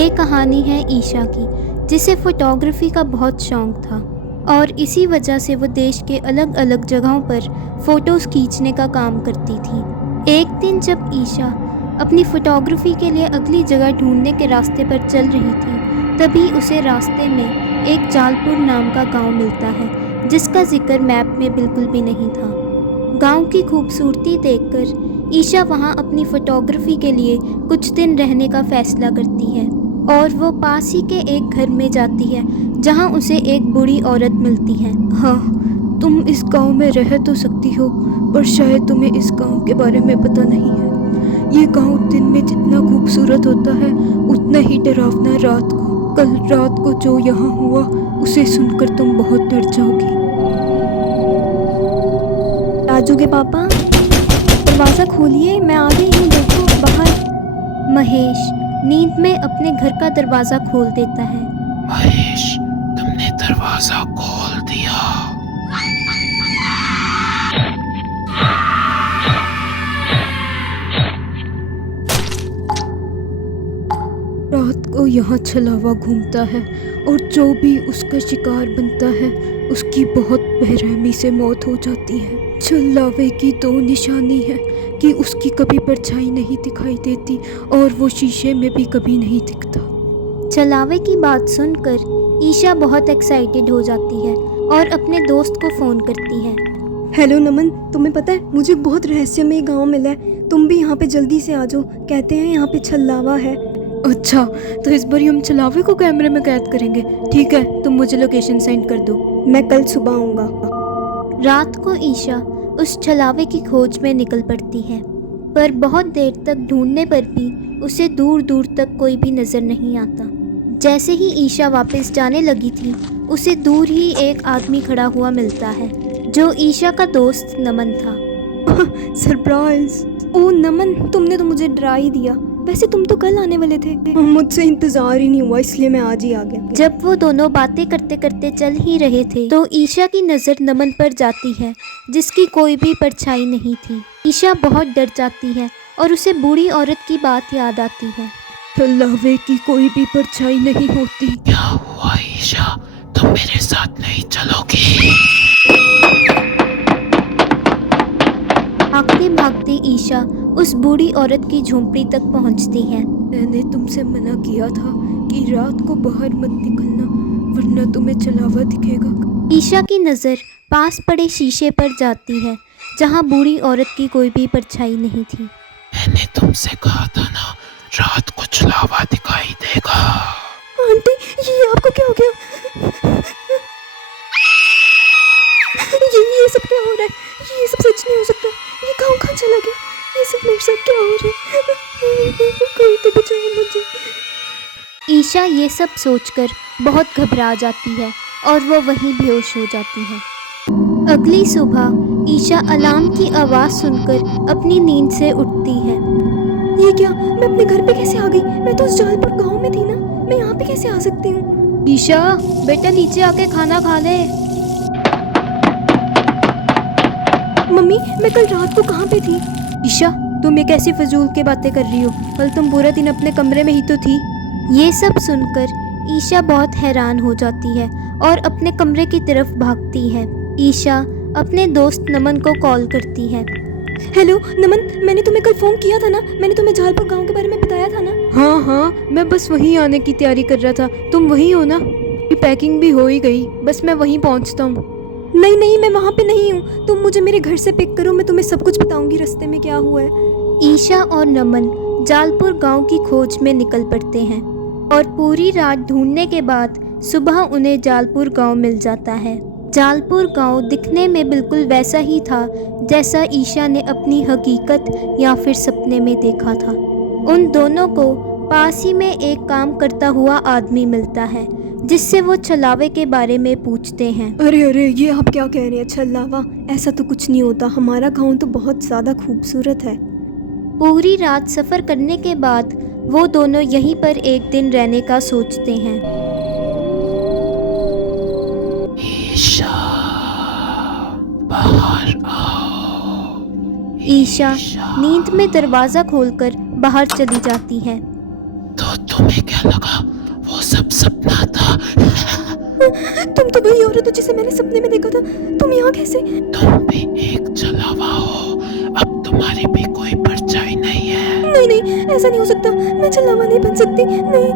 ये कहानी है ईशा की, जिसे फ़ोटोग्राफ़ी का बहुत शौक़ था और इसी वजह से वो देश के अलग अलग जगहों पर फ़ोटोज़ खींचने का काम करती थी। एक दिन जब ईशा अपनी फ़ोटोग्राफ़ी के लिए अगली जगह ढूंढने के रास्ते पर चल रही थी, तभी उसे रास्ते में एक जालपुर नाम का गांव मिलता है, जिसका जिक्र मैप में बिल्कुल भी नहीं था। गांव की खूबसूरती देखकर ईशा वहां अपनी फ़ोटोग्राफ़ी के लिए कुछ दिन रहने का फ़ैसला करती है और वो पास ही के एक घर में जाती है, जहां उसे एक बूढ़ी औरत मिलती है। हाँ, तुम इस गांव में रह तो सकती हो, पर शायद तुम्हें इस गांव के बारे में पता नहीं है। ये गांव दिन में जितना खूबसूरत होता है, उतना ही डरावना रात को। कल रात को जो यहाँ हुआ, उसे सुनकर तुम बहुत डर जाओगी। राजू के पापा, दरवाज़ा खोलिए, मैं आ गई हूँ, देखो बाहर। महेश नींद में अपने घर का दरवाज़ा खोल देता है। महेश, तुमने दरवाजा खोल दिया। रात को यहाँ छलावा घूमता है और जो भी उसका शिकार बनता है, उसकी बहुत बेरहमी से मौत हो जाती है। छलावे की दो निशानी है कि उसकी कभी परछाई नहीं दिखाई देती और वो शीशे में भी कभी नहीं दिखता। छलावे की बात सुनकर ईशा बहुत एक्साइटेड हो जाती है और अपने दोस्त को फ़ोन करती है। हेलो नमन, तुम्हें पता है मुझे बहुत रहस्यमय गांव मिला है, तुम भी यहाँ पे जल्दी से आ जाओ। कहते हैं यहाँ पे छलावा है। अच्छा, तो इस बार हम छलावे को कैमरे में कैद करेंगे। ठीक है, तुम मुझे लोकेशन सेंड कर दो। मैं कल सुबह आऊँगा। रात को ईशा उस छलावे की खोज में निकल पड़ती है, पर बहुत देर तक ढूंढने पर भी उसे दूर दूर तक कोई भी नज़र नहीं आता। जैसे ही ईशा वापस जाने लगी थी, उसे दूर ही एक आदमी खड़ा हुआ मिलता है, जो ईशा का दोस्त नमन था। सरप्राइज! ओ नमन, तुमने तो मुझे डरा ही दिया। वैसे तुम तो कल आने वाले थे। मुझसे इंतजार ही नहीं हुआ, इसलिए मैं आज ही आ गया। जब वो दोनों बातें करते करते चल ही रहे थे, तो ईशा की नज़र नमन पर जाती है, जिसकी कोई भी परछाई नहीं थी। ईशा बहुत डर जाती है और उसे बूढ़ी औरत की बात याद आती है। छलावे की कोई भी परछाई नहीं होती। क्या हुआ ईशा, तुम मेरे साथ नहीं चलोगी? भागते भागते ईशा उस बूढ़ी औरत की झोंपड़ी तक पहुंचती है। मैंने तुमसे मना किया था कि रात को बाहर मत निकलना, वरना तुम्हें छलावा दिखेगा। ईशा की नज़र पास पड़े शीशे पर जाती है, जहां बूढ़ी औरत की कोई भी परछाई नहीं थी। मैंने तुमसे कहा था ना, रात को छलावा दिखाई देगा। आंटी, ये आपको क्या हो गया? ये सब क्या हो रहा है? ये सब सच नहीं हो सकता। ये गाँव कहाँ चला गया? ये सब मेरे साथ क्या हो रहा है? कोई तो बचाओ मुझे। ईशा ये सब सोचकर बहुत घबरा जाती है और वो वहीं बेहोश हो जाती है। अगली सुबह ईशा अलार्म की आवाज़ सुनकर अपनी नींद से उठती है। ये क्या? मैं अपने घर पे कैसे आ गई? मैं तो उस जालपुर गांव में थी ना, मैं यहाँ पे कैसे आ सकती हूँ? ईशा, बेटा नीचे आके खाना खा ले। मम्मी, मैं कल रात को कहाँ पे थी? ईशा, तुम ये कैसी फजूल की बातें कर रही हो? कल तुम पूरा दिन अपने कमरे में ही तो थी। ये सब सुनकर ईशा बहुत हैरान हो जाती है और अपने कमरे की तरफ भागती है। ईशा अपने दोस्त नमन को कॉल करती है। हेलो नमन, मैंने तुम्हें कल फ़ोन किया था ना, मैंने तुम्हें जालपुर गांव के बारे में बताया था ना। हाँ, मैं बस वहीं आने की तैयारी कर रहा था। तुम वहीं हो ना? पैकिंग भी हो ही गई, बस मैं वहीं पहुँचता हूँ। नहीं, मैं वहाँ पे नहीं हूँ। तुम मुझे मेरे घर से पिक करो, मैं तुम्हें सब कुछ बताऊंगी रास्ते में क्या हुआ है। ईशा और नमन जालपुर गांव की खोज में निकल पड़ते हैं और पूरी रात ढूंढने के बाद सुबह उन्हें जालपुर गांव मिल जाता है। जालपुर गांव दिखने में बिल्कुल वैसा ही था जैसा ईशा ने अपनी हकीकत या फिर सपने में देखा था। उन दोनों को पास ही में एक काम करता हुआ आदमी मिलता है, जिससे वो छलावे के बारे में पूछते हैं। अरे, ये आप क्या कह रहे हैं? छलावा? ऐसा तो कुछ नहीं होता, हमारा गांव तो बहुत ज़्यादा खूबसूरत है। पूरी रात सफ़र करने के बाद वो दोनों यहीं पर एक दिन रहने का सोचते हैं। ईशा, बाहर आओ। ईशा नींद में दरवाज़ा खोलकर बाहर चली जाती है। तो तुम्हें क्या लगा वो सब सपना था? तुम तो वही औरत हो जिसे मैंने सपने में देखा था। तुम यहाँ कैसे? तुम भी एक छलावा हो, अब तुम्हारी भी कोई परछाई नहीं है। नहीं नहीं, ऐसा नहीं हो सकता। मैं छलावा नहीं बन सकती, नहीं।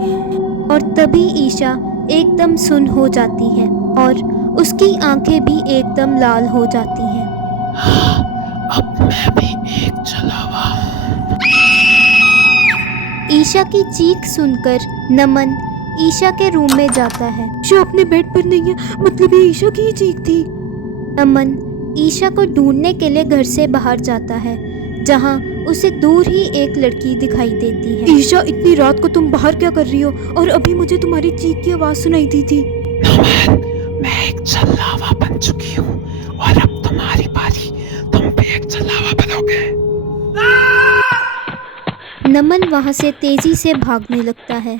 और तभी ईशा एकदम सुन्न हो जाती है और उसकी आंखें भी एकदम लाल हो जाती हैं। हाँ, अब मैं भी एक छलावा हूँ। ईशा की चीख सुनकर नमन ईशा के रूम में जाता है। ईशा अपने बेड पर नहीं है, मतलब ये ईशा की ही चीख थी। नमन ईशा को ढूंढने के लिए घर से बाहर जाता है, जहां उसे दूर ही एक लड़की दिखाई देती है। ईशा, इतनी रात को तुम बाहर क्या कर रही हो? और अभी मुझे तुम्हारी चीख की आवाज सुनाई दी थी। नमन, मैं एक छलावा बन चुकी हूँ और अब तुम्हारी बारी। तुम भी एक छलावा बनोगे। नमन वहां से तेजी से भागने लगता है।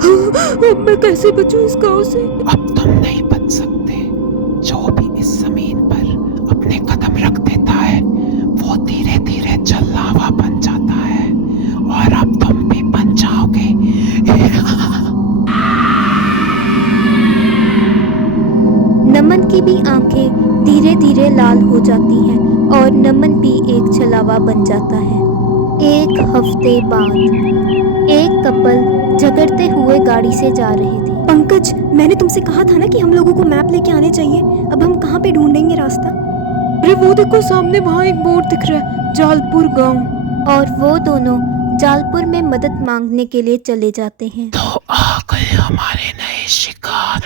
अब मैं कैसे बचूं इस गांव से? अब तुम नहीं बच सकते। जो भी इस जमीन पर अपने कदम रख देता है वो धीरे धीरे छलावा बन जाता है और अब तुम भी बन जाओगे। नमन की भी आंखें धीरे धीरे लाल हो जाती हैं और नमन भी एक छलावा बन जाता है। एक हफ्ते बाद एक कपल झगड़ते हुए गाड़ी से जा रहे थे। पंकज, मैंने तुमसे कहा था ना कि हम लोगों को मैप लेके आने चाहिए। अब हम कहाँ पे ढूंढेंगे रास्ता? अरे वो देखो, सामने वहाँ एक बोर्ड दिख रहा है, जालपुर गांव। और वो दोनों जालपुर में मदद मांगने के लिए चले जाते हैं। तो आ गए हमारे नए शिकार।